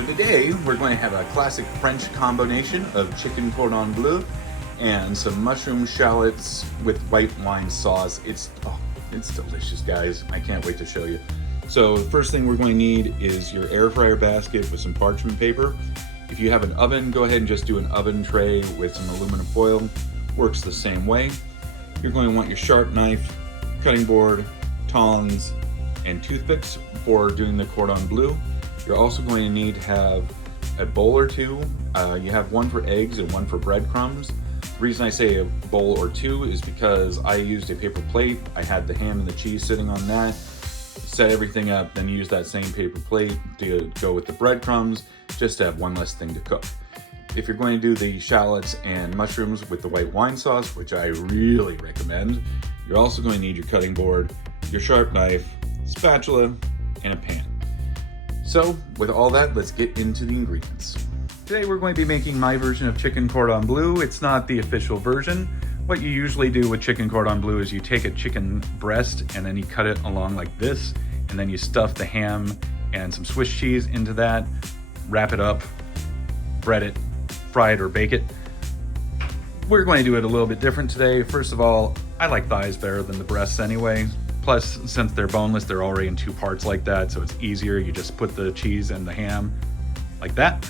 So today we're going to have a classic French combination of chicken cordon bleu and some mushroom shallots with white wine sauce. It's delicious, guys. I can't wait to show you. So the first thing we're going to need is your air fryer basket with some parchment paper. If you have an oven, go ahead and just do an oven tray with some aluminum foil. Works the same way. You're going to want your sharp knife, cutting board, tongs, and toothpicks for doing the cordon bleu. You're also going to need to have a bowl or two. You have one for eggs and one for breadcrumbs. The reason I say a bowl or two is because I used a paper plate. I had the ham and the cheese sitting on that. Set everything up, then use that same paper plate to go with the breadcrumbs, just to have one less thing to cook. If you're going to do the shallots and mushrooms with the white wine sauce, which I really recommend, you're also going to need your cutting board, your sharp knife, spatula, and a pan. So with all that, let's get into the ingredients. Today we're going to be making my version of chicken cordon bleu. It's not the official version. What you usually do with chicken cordon bleu is you take a chicken breast and then you cut it along like this, and then you stuff the ham and some Swiss cheese into that, wrap it up, bread it, fry it or bake it. We're going to do it a little bit different today. First of all, I like thighs better than the breasts anyway. Plus, since they're boneless, they're already in two parts like that, so it's easier. You just put the cheese and the ham like that.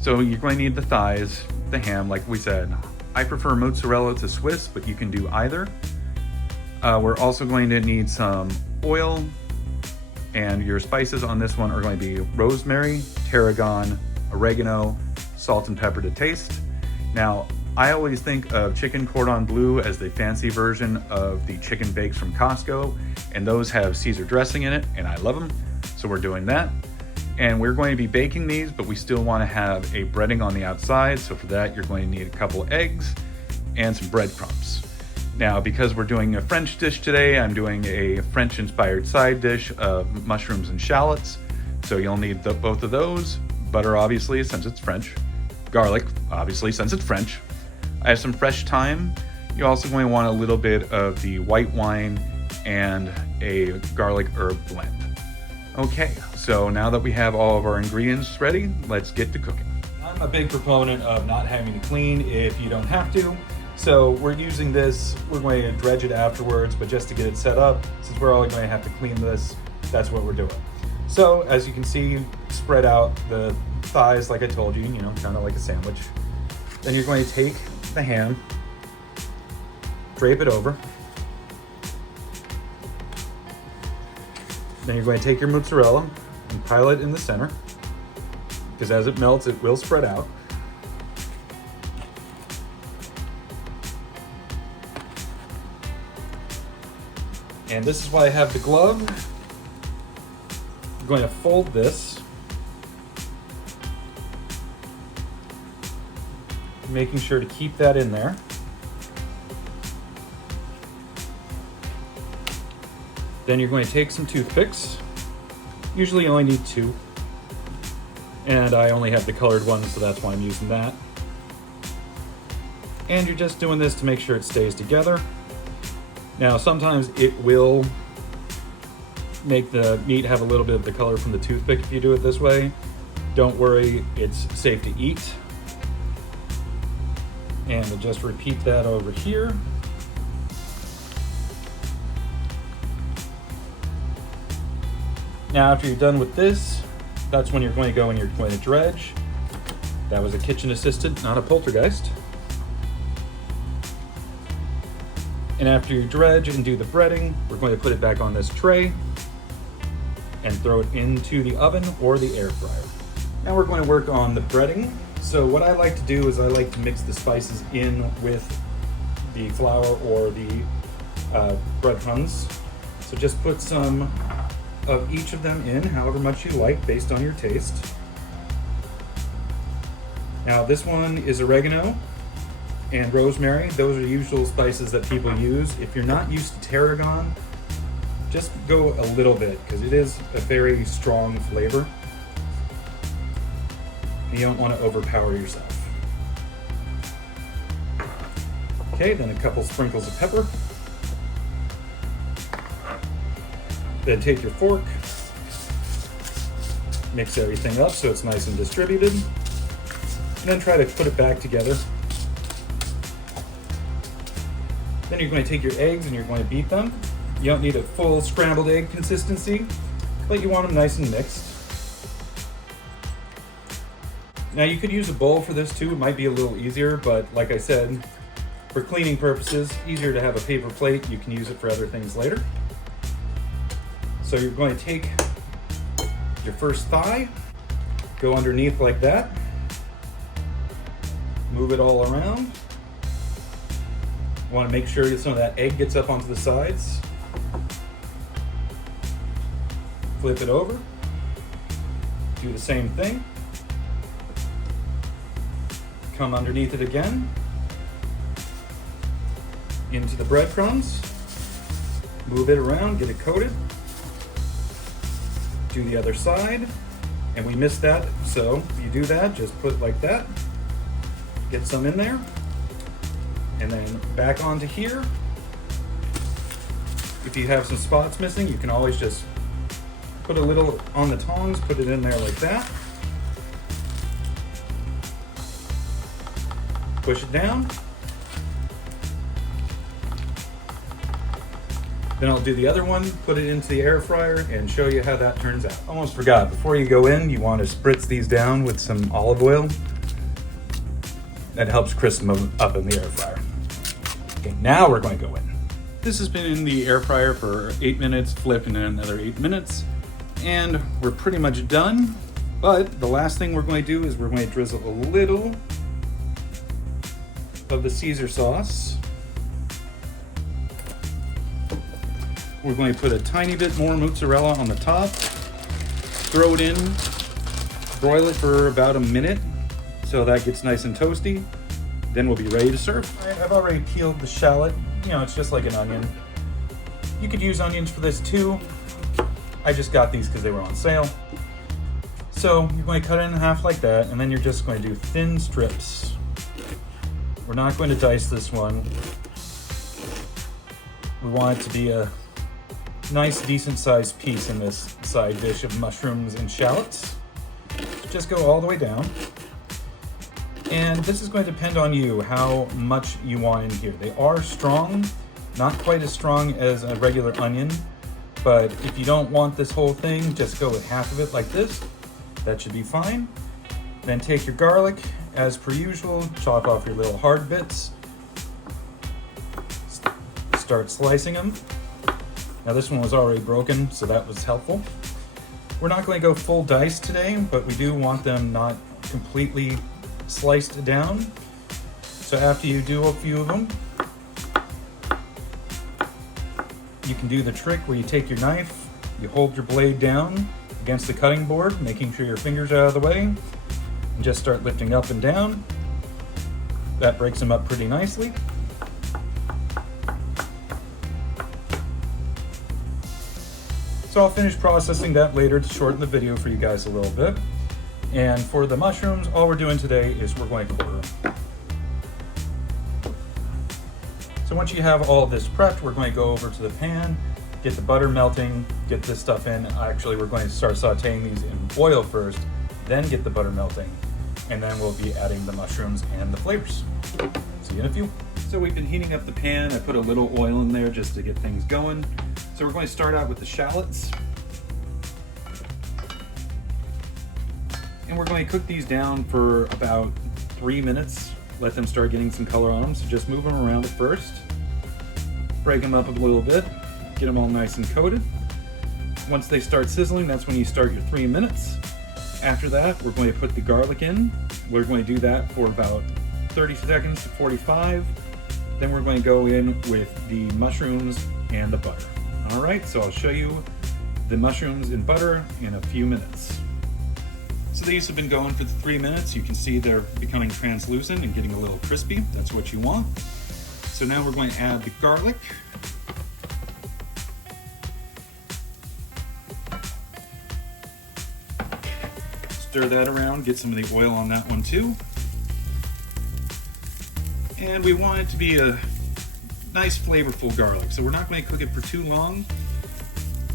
So you're going to need the thighs, the ham, like we said. I prefer mozzarella to Swiss, but you can do either. We're also going to need some oil, and your spices on this one are going to be rosemary, tarragon, oregano, salt and pepper to taste. Now, I always think of chicken cordon bleu as the fancy version of the chicken bakes from Costco, and those have Caesar dressing in it, and I love them, so we're doing that. And we're going to be baking these, but we still want to have a breading on the outside, so for that you're going to need a couple eggs and some breadcrumbs. Now, because we're doing a French dish today, I'm doing a French-inspired side dish of mushrooms and shallots, so you'll need both of those. Butter, obviously, since it's French. Garlic, obviously, since it's French. I have some fresh thyme. You're also going to want a little bit of the white wine and a garlic herb blend. Okay, so now that we have all of our ingredients ready, let's get to cooking. I'm a big proponent of not having to clean if you don't have to. So we're using this, we're going to dredge it afterwards, but just to get it set up, since we're only going to have to clean this, that's what we're doing. So as you can see, spread out the thighs like I told you, kind of like a sandwich. Then you're going to take the ham, drape it over. Then you're going to take your mozzarella and pile it in the center, because as it melts, it will spread out. And this is why I have the glove. I'm going to fold this, making sure to keep that in there. Then you're going to take some toothpicks. Usually you only need two. And I only have the colored one, so that's why I'm using that. And you're just doing this to make sure it stays together. Now, sometimes it will make the meat have a little bit of the color from the toothpick if you do it this way. Don't worry, it's safe to eat. And we'll just repeat that over here. Now, after you're done with this, that's when you're going to go and you're going to dredge. That was a kitchen assistant, not a poltergeist. And after you dredge and do the breading, we're going to put it back on this tray and throw it into the oven or the air fryer. Now we're going to work on the breading. So what I like to do is I like to mix the spices in with the flour or the breadcrumbs. So just put some of each of them in, however much you like, based on your taste. Now this one is oregano and rosemary. Those are usual spices that people use. If you're not used to tarragon, just go a little bit, because it is a very strong flavor. You don't want to overpower yourself. Okay, then a couple sprinkles of pepper. Then take your fork Mix everything up so it's nice and distributed. And then try to put it back together. Then you're going to take your eggs and you're going to beat them. You don't need a full scrambled egg consistency, but you want them nice and mixed. Now you could use a bowl for this too. It might be a little easier, but like I said, for cleaning purposes, easier to have a paper plate. You can use it for other things later. So you're going to take your first thigh, go underneath like that, move it all around. You want to make sure that some of that egg gets up onto the sides. Flip it over, do the same thing. Come underneath it again, into the breadcrumbs, move it around, get it coated. Do the other side, and we missed that, so if you do that, just put like that, get some in there, and then back onto here. If you have some spots missing, you can always just put a little on the tongs, put it in there like that. Push it down. Then I'll do the other one, put it into the air fryer, and show you how that turns out. Almost forgot, before you go in, you want to spritz these down with some olive oil. That helps crisp them up in the air fryer. Okay, now we're going to go in. This has been in the air fryer for 8 minutes, flip in another 8 minutes, and we're pretty much done. But the last thing we're going to do is we're going to drizzle a little of the Caesar sauce. We're going to put a tiny bit more mozzarella on the top, throw it in, broil it for about a minute so that gets nice and toasty. Then we'll be ready to serve. All right, I've already peeled the shallot. You know, it's just like an onion. You could use onions for this too. I just got these because they were on sale. So you're going to cut it in half like that, and then you're just going to do thin strips. We're not going to dice this one. We want it to be a nice, decent sized piece in this side dish of mushrooms and shallots. Just go all the way down. And this is going to depend on you, how much you want in here. They are strong, not quite as strong as a regular onion, but if you don't want this whole thing, just go with half of it like this. That should be fine. Then take your garlic, as per usual, chop off your little hard bits. Start slicing them. Now this one was already broken, so that was helpful. We're not going to go full dice today, but we do want them not completely sliced down. So after you do a few of them, you can do the trick where you take your knife, you hold your blade down against the cutting board, making sure your fingers are out of the way, and just start lifting up and down. That breaks them up pretty nicely. So I'll finish processing that later to shorten the video for you guys a little bit. And for the mushrooms, all we're doing today is we're going to border them. So once you have all of this prepped, we're going to go over to the pan, get the butter melting, get this stuff in. Actually, we're going to start sauteing these in oil first, then get the butter melting, and then we'll be adding the mushrooms and the flavors. See you in a few. So we've been heating up the pan. I put a little oil in there just to get things going. So we're going to start out with the shallots. And we're going to cook these down for about 3 minutes. Let them start getting some color on them. So just move them around at first. Break them up a little bit. Get them all nice and coated. Once they start sizzling, that's when you start your 3 minutes. After that, we're going to put the garlic in. We're going to do that for about 30 seconds to 45. Then we're going to go in with the mushrooms and the butter. All right, so I'll show you the mushrooms and butter in a few minutes. So these have been going for the 3 minutes. You can see they're becoming translucent and getting a little crispy. That's what you want. So now we're going to add the garlic. Stir that around, get some of the oil on that one too. And we want it to be a nice flavorful garlic. So we're not going to cook it for too long.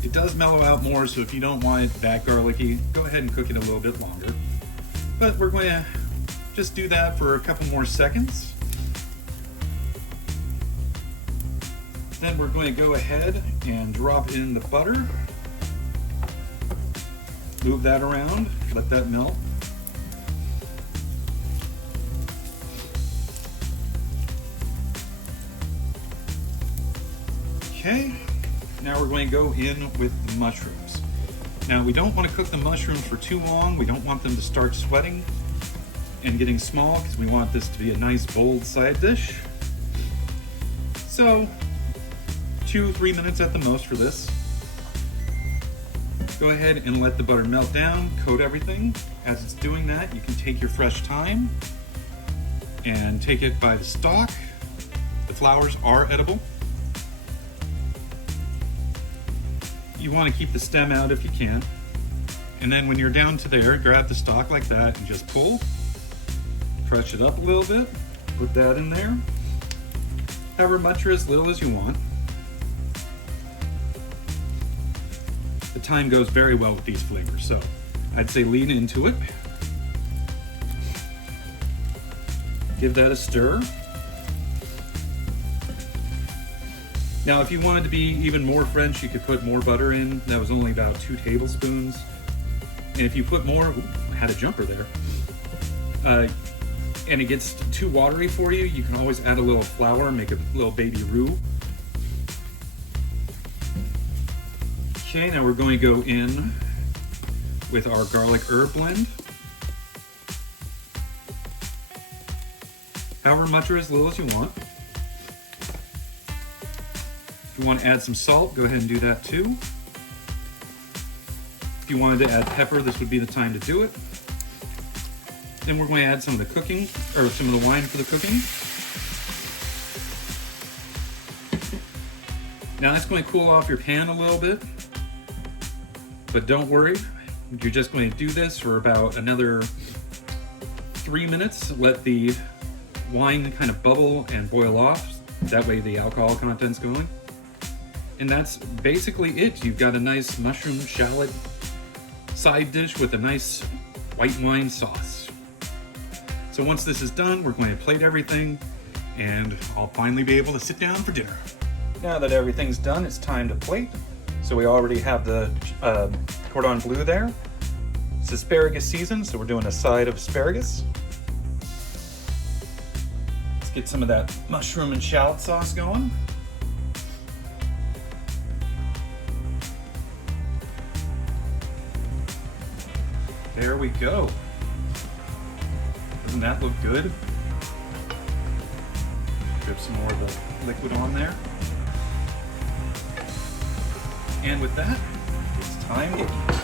It does mellow out more, so if you don't want it that garlicky, go ahead and cook it a little bit longer. But we're going to just do that for a couple more seconds. Then we're going to go ahead and drop in the butter. Move that around, let that melt. Okay, now we're going to go in with the mushrooms. Now we don't want to cook the mushrooms for too long. We don't want them to start sweating and getting small because we want this to be a nice bold side dish. So 2-3 minutes at the most for this. Go ahead and let the butter melt down, coat everything. As it's doing that, you can take your fresh thyme and take it by the stalk. The flowers are edible. You want to keep the stem out if you can. And then when you're down to there, grab the stalk like that and just pull. Crush it up a little bit, put that in there. However much or as little as you want. The thyme goes very well with these flavors, so I'd say lean into it. Give that a stir. Now, if you wanted to be even more French, you could put more butter in. That was only about 2 tablespoons. And if you put more, I had a jumper there, and it gets too watery for you, you can always add a little flour, make a little baby roux. Okay, now we're going to go in with our garlic herb blend. However much or as little as you want. If you want to add some salt, go ahead and do that too. If you wanted to add pepper, this would be the time to do it. Then we're going to add some of the cooking, or some of the wine for the cooking. Now that's going to cool off your pan a little bit, but don't worry, you're just going to do this for about another 3 minutes. Let the wine kind of bubble and boil off. That way the alcohol content's going. And that's basically it. You've got a nice mushroom shallot side dish with a nice white wine sauce. So once this is done, we're going to plate everything and I'll finally be able to sit down for dinner. Now that everything's done, it's time to plate. So we already have the Cordon Bleu there. It's asparagus season, so we're doing a side of asparagus. Let's get some of that mushroom and shallot sauce going. There we go. Doesn't that look good? Drip some more of the liquid on there. And with that, it's time to eat.